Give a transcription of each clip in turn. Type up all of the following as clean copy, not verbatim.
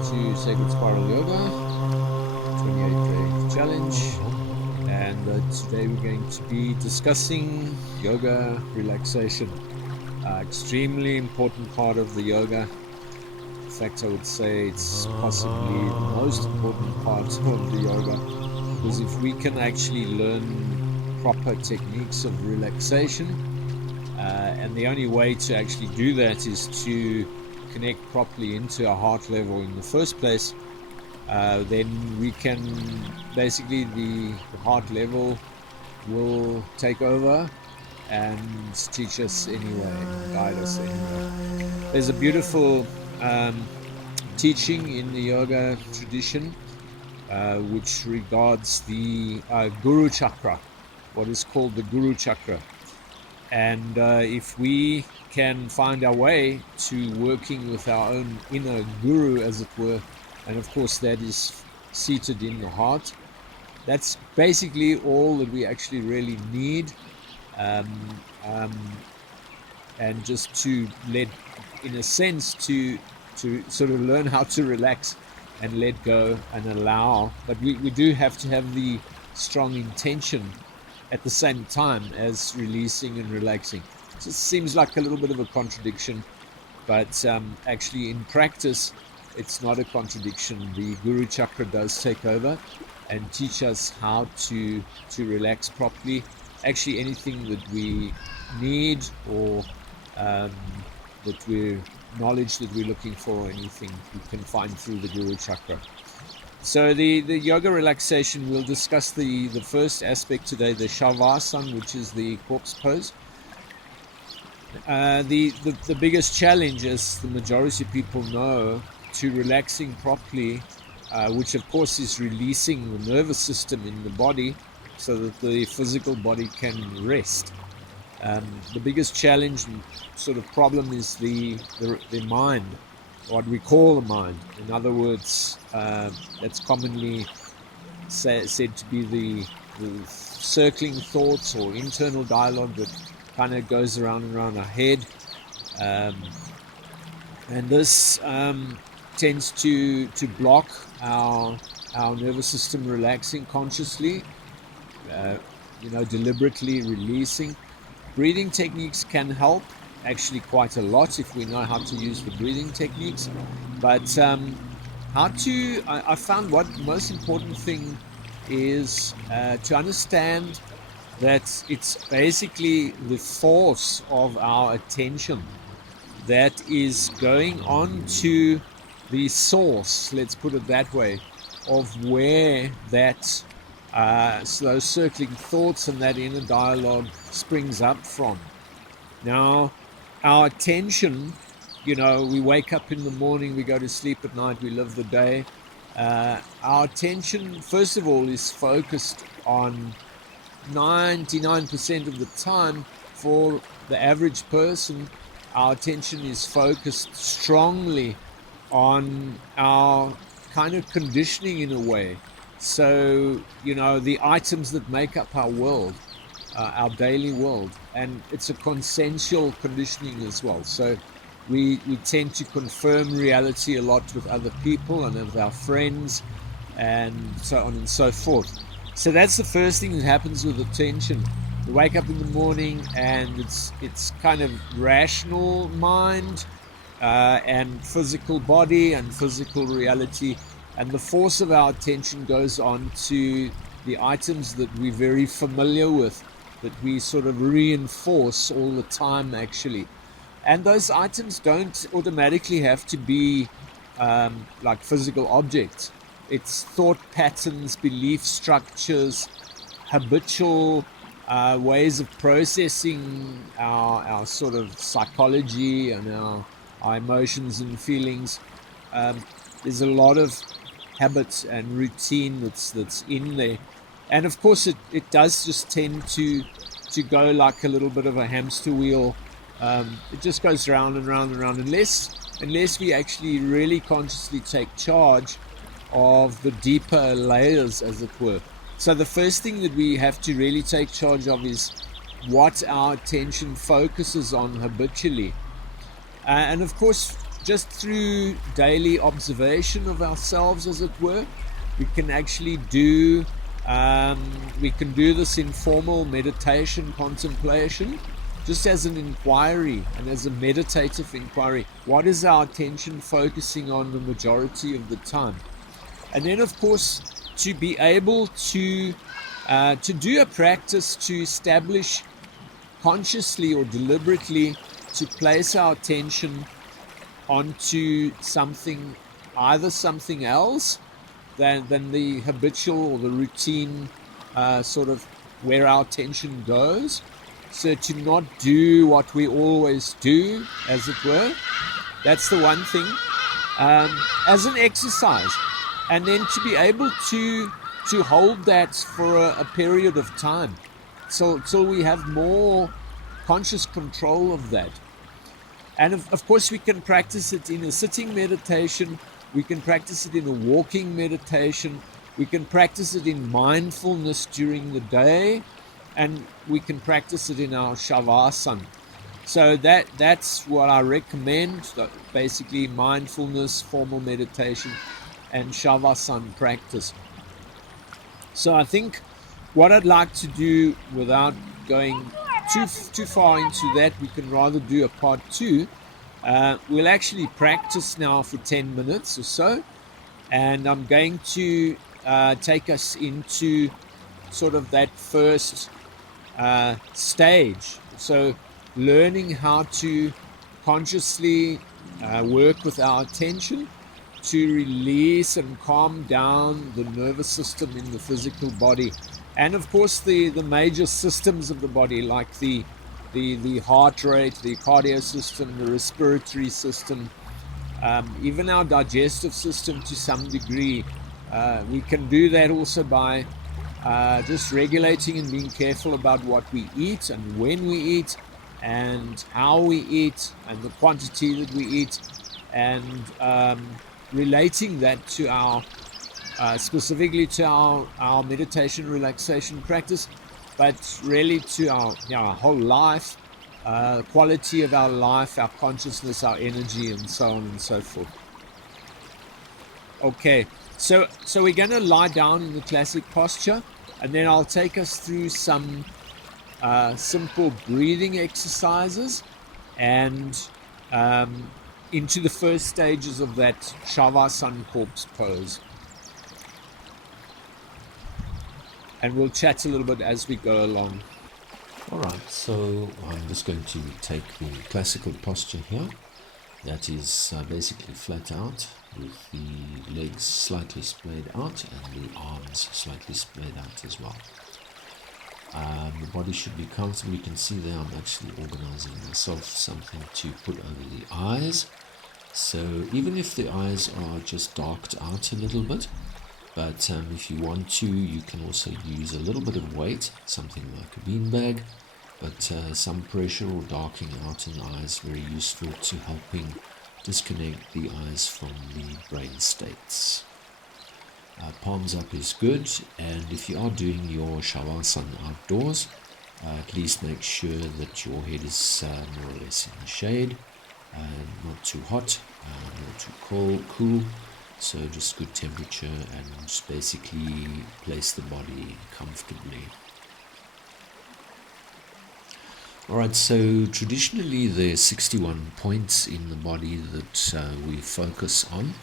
to Sacred Spiral Yoga 28-day challenge, and today we're going to be discussing yoga relaxation. Extremely important part of the yoga. In fact, I would say it's possibly the most important part of the yoga, because if we can actually learn proper techniques of relaxation, and the only way to actually do that is to connect properly into our heart level in the first place, then we can basically, the heart level will take over and teach us anyway and guide us anyway. There's a beautiful teaching in the yoga tradition which regards the Guru Chakra, what is called the Guru Chakra. And if we can find our way to working with our own inner guru, as it were, and of course that is seated in the heart, that's basically all that we actually really need. And just to let, in a sense, to sort of learn how to relax and let go and allow. But we do have to have the strong intention at the same time as releasing and relaxing. So it seems like a little bit of a contradiction, but actually in practice, it's not a contradiction. The Guru Chakra does take over and teach us how to relax properly. Actually, anything that we need, or that we're knowledge that we're looking for, anything we can find through the Guru Chakra. So the yoga relaxation, we'll discuss the first aspect today, the Savasana, which is the corpse pose. The biggest challenge, as the majority of people know, to relaxing properly, which of course is releasing the nervous system in the body so that the physical body can rest. The biggest challenge and sort of problem is the mind, what we call the mind. In other words, that's commonly said to be the circling thoughts or internal dialogue that kind of goes around and around our head. And this tends to block our nervous system relaxing consciously, deliberately releasing. Breathing techniques can help, actually quite a lot, if we know how to use the breathing techniques. But I found what the most important thing is to understand that it's basically the force of our attention that is going on to the source, let's put it that way, of where that those circling thoughts and that inner dialogue springs up from. Now, our attention, we wake up in the morning, we go to sleep at night, we live the day. Our attention, first of all, is focused on 99% of the time. For the average person, our attention is focused strongly on our kind of conditioning in a way. So, the items that make up our world, our daily world, and it's a consensual conditioning as well. So we tend to confirm reality a lot with other people and with our friends and so on and so forth. So that's the first thing that happens with attention. You wake up in the morning and it's kind of rational mind and physical body and physical reality, and the force of our attention goes on to the items that we're very familiar with, that we sort of reinforce all the time, actually. And those items don't automatically have to be like physical objects. It's thought patterns, belief structures, habitual ways of processing our sort of psychology and our emotions and feelings. There's a lot of habits and routine that's in there. And of course, it does just tend to go like a little bit of a hamster wheel. It just goes round and round and round, unless we actually really consciously take charge of the deeper layers, as it were. So the first thing that we have to really take charge of is what our attention focuses on habitually. And of course, just through daily observation of ourselves, as it were, we can actually do this informal meditation contemplation, just as an inquiry and as a meditative inquiry. What is our attention focusing on the majority of the time? And then, of course, to be able to do a practice to establish consciously or deliberately, to place our attention onto something, either something else than the habitual or the routine sort of where our attention goes. So to not do what we always do, as it were. That's the one thing. As an exercise. And then to be able to hold that for a period of time. So till we have more conscious control of that. And of course we can practice it in a sitting meditation. We can practice it in a walking meditation. We can practice it in mindfulness during the day. And we can practice it in our Savasana. So that's what I recommend, basically mindfulness, formal meditation, and Savasana practice. So I think what I'd like to do, without going too far into that, we can rather do a part 2. We'll actually practice now for 10 minutes or so, and I'm going to take us into sort of that first stage. So learning how to consciously work with our attention to release and calm down the nervous system in the physical body, and of course the major systems of the body, like the heart rate, the cardio system, the respiratory system, even our digestive system to some degree. We can do that also by just regulating and being careful about what we eat and when we eat and how we eat and the quantity that we eat, and relating that to our specifically to our meditation relaxation practice, but really to our whole life, quality of our life, our consciousness, our energy, and so on and so forth. Okay, so we're going to lie down in the classic posture, and then I'll take us through some simple breathing exercises and into the first stages of that Savasana corpse pose. And we'll chat a little bit as we go along. Alright, so I'm just going to take the classical posture here. That is basically flat out, with the legs slightly splayed out and the arms slightly splayed out as well. The body should be comfortable. You can see there I'm actually organizing myself something to put over the eyes. So even if the eyes are just darked out a little bit, but if you want to, you can also use a little bit of weight, something like a beanbag, but some pressure or darking out in the eyes, very useful to helping disconnect the eyes from the brain states. Palms up is good, and if you are doing your Savasana outdoors, at least make sure that your head is more or less in the shade, not too hot, not too cool, so just good temperature, and just basically place the body comfortably. Alright, so traditionally there's 61 points in the body that we focus on.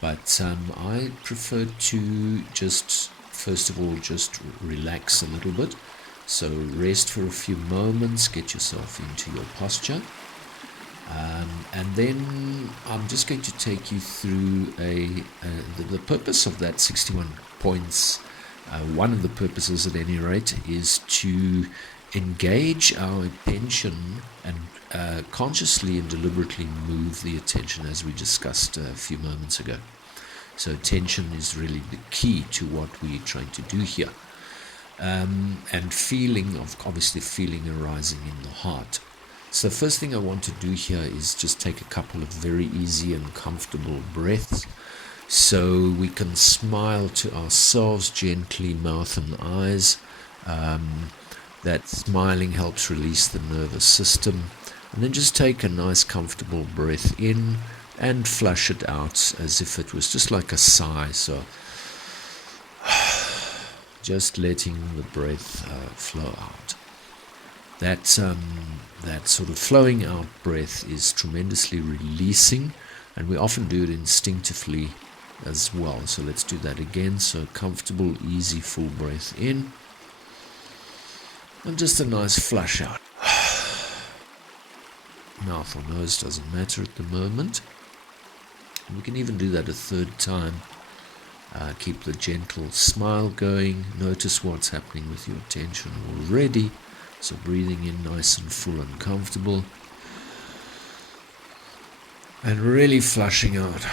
But I prefer to just, first of all, just relax a little bit. So rest for a few moments, get yourself into your posture. And then I'm just going to take you through the purpose of that 61 points. One of the purposes, at any rate, is to engage our attention and consciously and deliberately move the attention, as we discussed a few moments ago. So attention is really the key to what we're trying to do here. And obviously feeling arising in the heart. So the first thing I want to do here is just take a couple of very easy and comfortable breaths. So we can smile to ourselves gently, mouth and eyes. That smiling helps release the nervous system. And then just take a nice comfortable breath in and flush it out as if it was just like a sigh. So just letting the breath flow out. That sort of flowing out breath is tremendously releasing, and we often do it instinctively as well. So let's do that again. So comfortable, easy, full breath in, and just a nice flush out. Mouth or nose doesn't matter at the moment. And we can even do that a third time. Keep the gentle smile going. Notice what's happening with your attention already. So breathing in nice and full and comfortable. And really flushing out.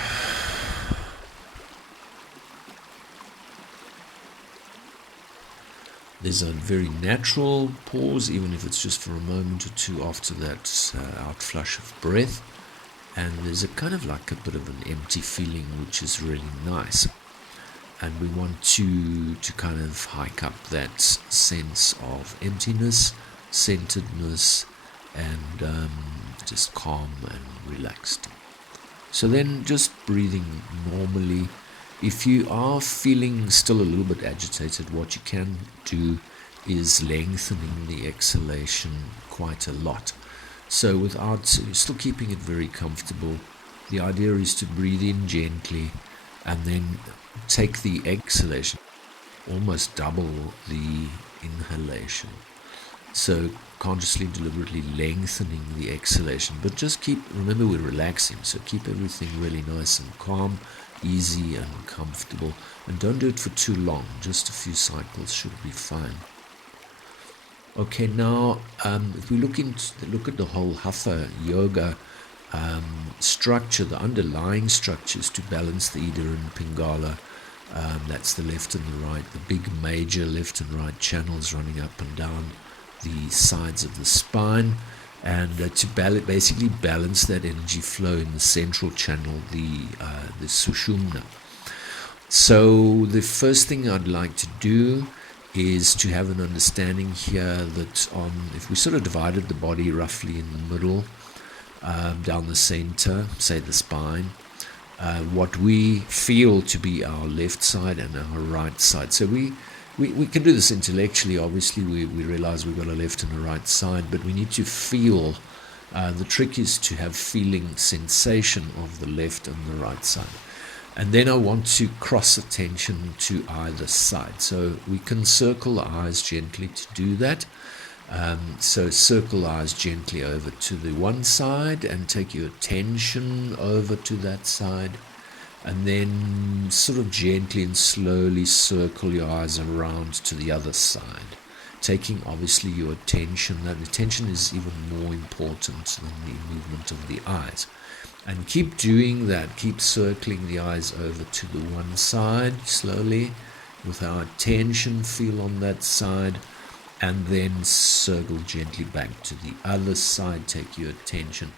There's a very natural pause, even if it's just for a moment or two after that outflush of breath. And there's a kind of like a bit of an empty feeling, which is really nice. And we want to kind of hike up that sense of emptiness, centeredness, and just calm and relaxed. So then just breathing normally. If you are feeling still a little bit agitated, what you can do is lengthening the exhalation quite a lot. So without still keeping it very comfortable, the idea is to breathe in gently and then take the exhalation, almost double the inhalation. So consciously, deliberately lengthening the exhalation, but just remember we're relaxing, so keep everything really nice and calm, easy and comfortable, and don't do it for too long. Just a few cycles should be fine. Okay, now if we look at the whole Hatha yoga structure, the underlying structure is to balance the Ida and Pingala. That's the left and the right, the big major left and right channels running up and down the sides of the spine, and to basically balance that energy flow in the central channel, the Sushumna. So the first thing I'd like to do is to have an understanding here that if we sort of divided the body roughly in the middle, down the center, say the spine, what we feel to be our left side and our right side. So we can do this intellectually. Obviously, we realize we've got a left and a right side, but we need to feel. The trick is to have feeling sensation of the left and the right side. And then I want to cross attention to either side. So we can circle the eyes gently to do that. So circle the eyes gently over to the one side and take your attention over to that side. And then sort of gently and slowly circle your eyes around to the other side. Taking obviously your attention. That attention is even more important than the movement of the eyes. And keep doing that. Keep circling the eyes over to the one side slowly with our attention. Feel on that side. And then circle gently back to the other side. Take your attention.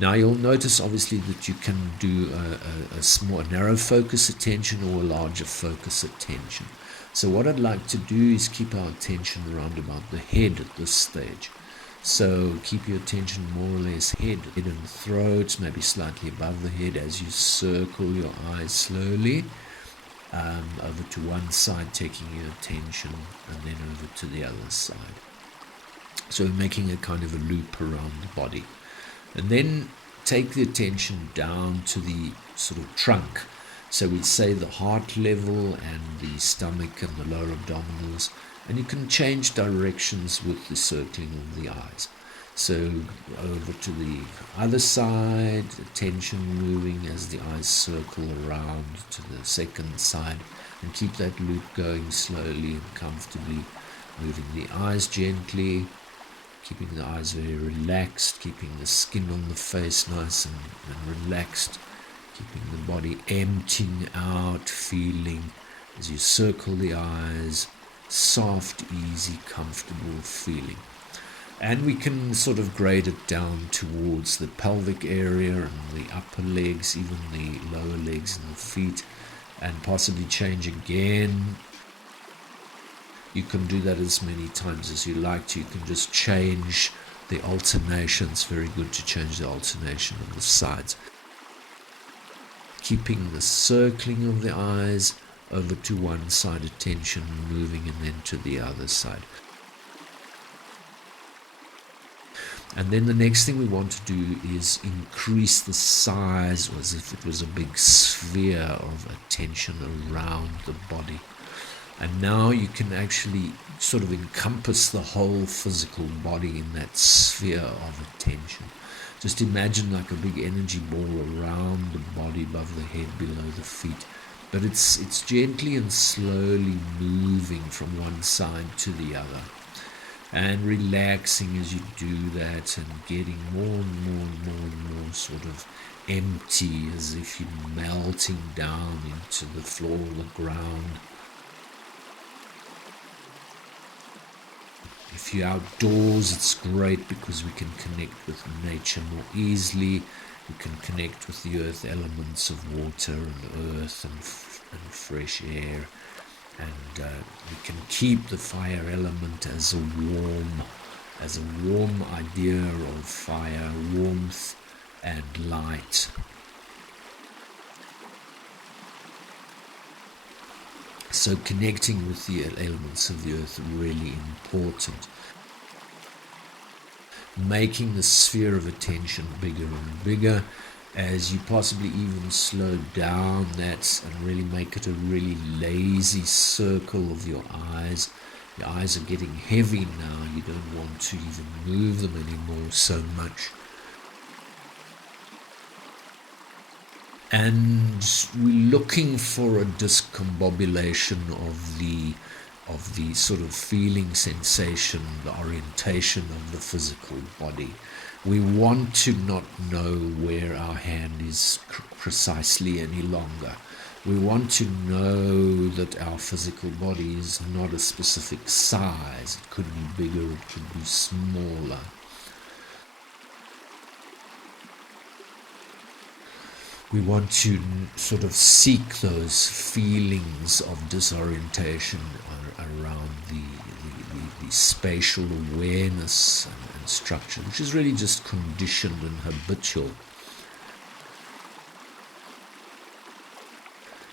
Now you'll notice obviously that you can do a small narrow focus attention or a larger focus attention. So what I'd like to do is keep our attention around about the head at this stage. So keep your attention more or less head and throat, maybe slightly above the head as you circle your eyes slowly over to one side, taking your attention, and then over to the other side. So we're making a kind of a loop around the body. And then take the attention down to the sort of trunk. So we'd say the heart level and the stomach and the lower abdominals. And you can change directions with the circling of the eyes. So over to the other side, attention moving as the eyes circle around to the second side. And keep that loop going slowly and comfortably, moving the eyes gently. Keeping the eyes very relaxed, keeping the skin on the face nice and relaxed, keeping the body emptying out, feeling as you circle the eyes, soft, easy, comfortable feeling. And we can sort of grade it down towards the pelvic area and the upper legs, even the lower legs and the feet, and possibly change again. You can do that as many times as you like to. You can just change the alternation. It's very good to change the alternation on the sides. keeping the circling of the eyes over to one side, attention moving, and then to the other side. And then the next thing we want to do is increase the size, as if it was a big sphere of attention around the body. And now you can actually sort of encompass the whole physical body in that sphere of attention. Just imagine like a big energy ball around the body, above the head, below the feet. But it's gently and slowly moving from one side to the other. And relaxing as you do that, and getting more and more and more and more sort of empty, as if you're melting down into the floor, the ground. If you're outdoors, it's great because we can connect with nature more easily. We can connect with the earth elements of water and earth and fresh air. And we can keep the fire element as a warm idea of fire, warmth and light. So connecting with the elements of the earth are really important. Making the sphere of attention bigger and bigger, as you possibly even slow down that and really make it a really lazy circle of your eyes. Your eyes are getting heavy now. You don't want to even move them anymore so much. And we're looking for a discombobulation of the sort of feeling, sensation, the orientation of the physical body. We want to not know where our hand is precisely any longer. We want to know that our physical body is not a specific size. It could be bigger, it could be smaller. We want to sort of seek those feelings of disorientation around the spatial awareness and structure, which is really just conditioned and habitual.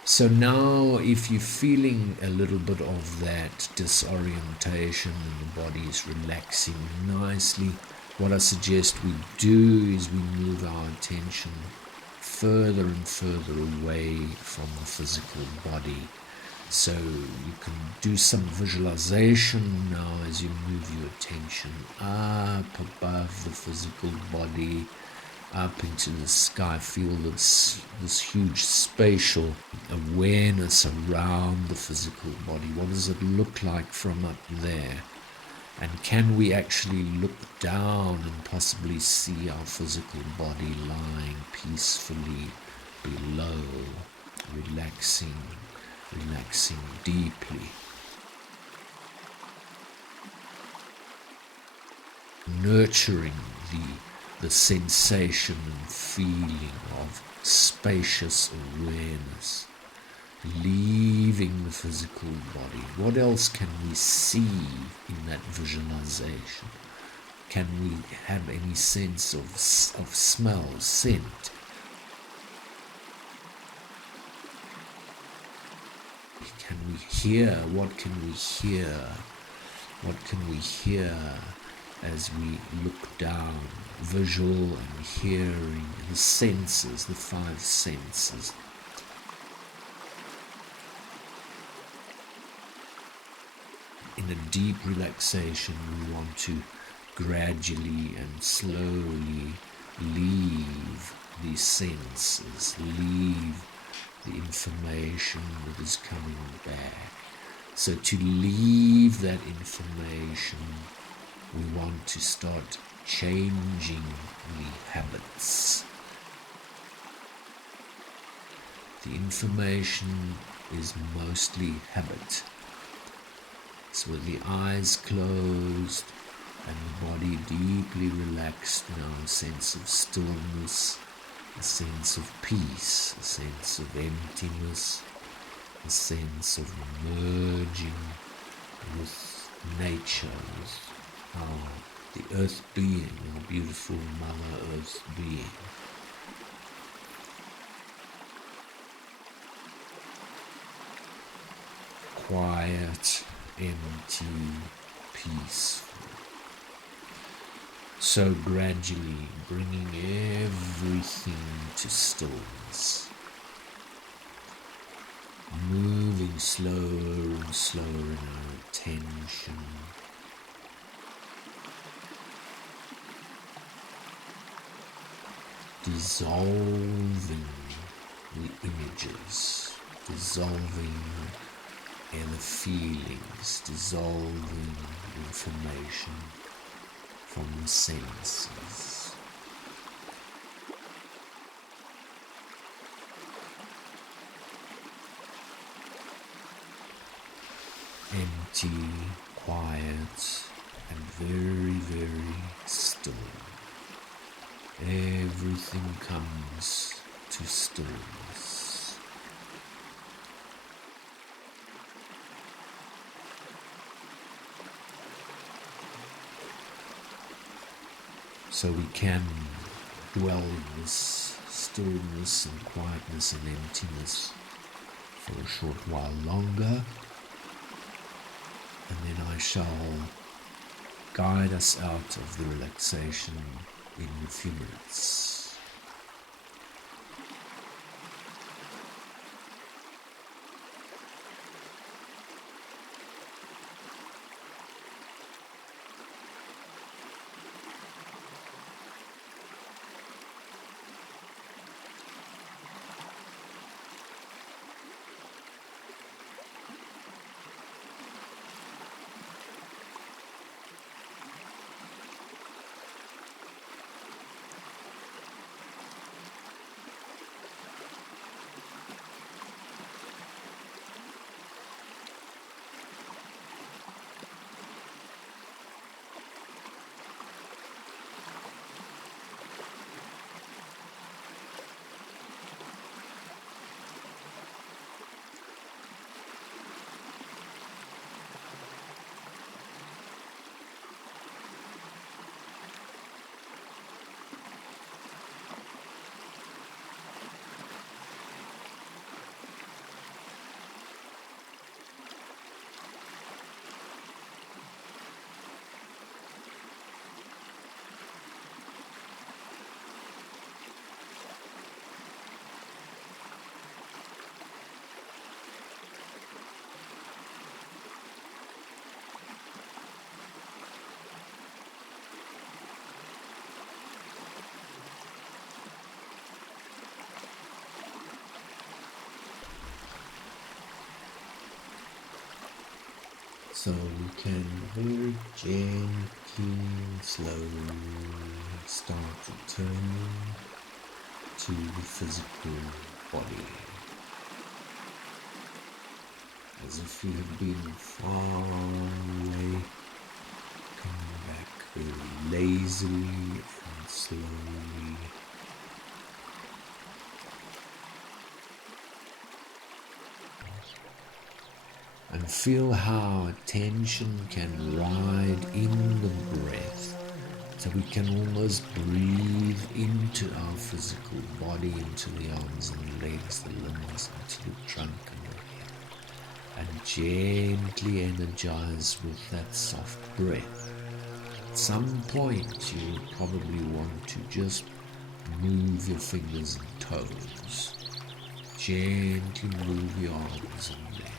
So now, if you're feeling a little bit of that disorientation and the body is relaxing nicely, what I suggest we do is we move our attention further and further away from the physical body. So you can do some visualization now as you move your attention up above the physical body, up into the sky. Feel this huge spatial awareness around the physical body. What does it look like from up there? And can we actually look down and possibly see our physical body lying peacefully below, relaxing deeply. Nurturing the sensation and feeling of spacious awareness, leaving the physical body. What else can we see in that visualization? Can we have any sense of smell, scent? Can we hear? What can we hear? What can we hear as we look down? Visual and hearing, the senses, the 5 senses. In a deep relaxation, we want to gradually and slowly leave these senses, leave the information that is coming back. So to leave that information, we want to start changing the habits. The information is mostly habit. So with the eyes closed and the body deeply relaxed now, a sense of stillness, a sense of peace, a sense of emptiness, a sense of merging with nature, with the earth being, our beautiful Mother Earth being. quiet, empty, peaceful. So gradually bringing everything to stillness, moving slower and slower in our attention, dissolving the images, dissolving the feelings, dissolving information from the senses. Empty, quiet, and very, very still. Everything comes to stillness. So we can dwell in this stillness and quietness and emptiness for a short while longer, and then I shall guide us out of the relaxation in a few minutes. So we can very gently, slowly start returning to the physical body, as if you have been far away, coming back very lazily and slowly. And feel how attention can ride in the breath, so we can almost breathe into our physical body, into the arms and the legs, the limbs, into the trunk and the head, and gently energize with that soft breath. At some point you probably want to just move your fingers and toes, gently move your arms and legs.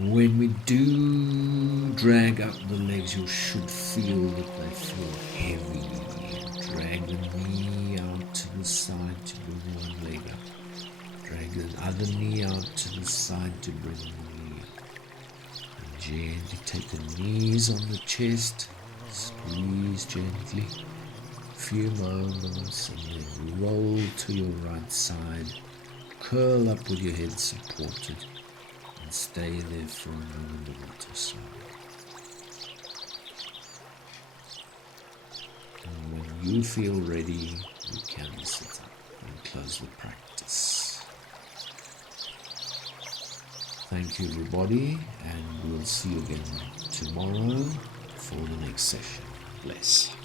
When we do drag up the legs, you should feel that they feel heavy. Drag the knee out to the side to bring one leg up. Drag the other knee out to the side to bring the knee up. And gently take the knees on the chest, squeeze gently. A few moments and then roll to your right side. Curl up with your head supported. And stay there for a moment or so. And when you feel ready, you can sit up and close the practice. Thank you everybody, and we'll see you again tomorrow for the next session. Bless.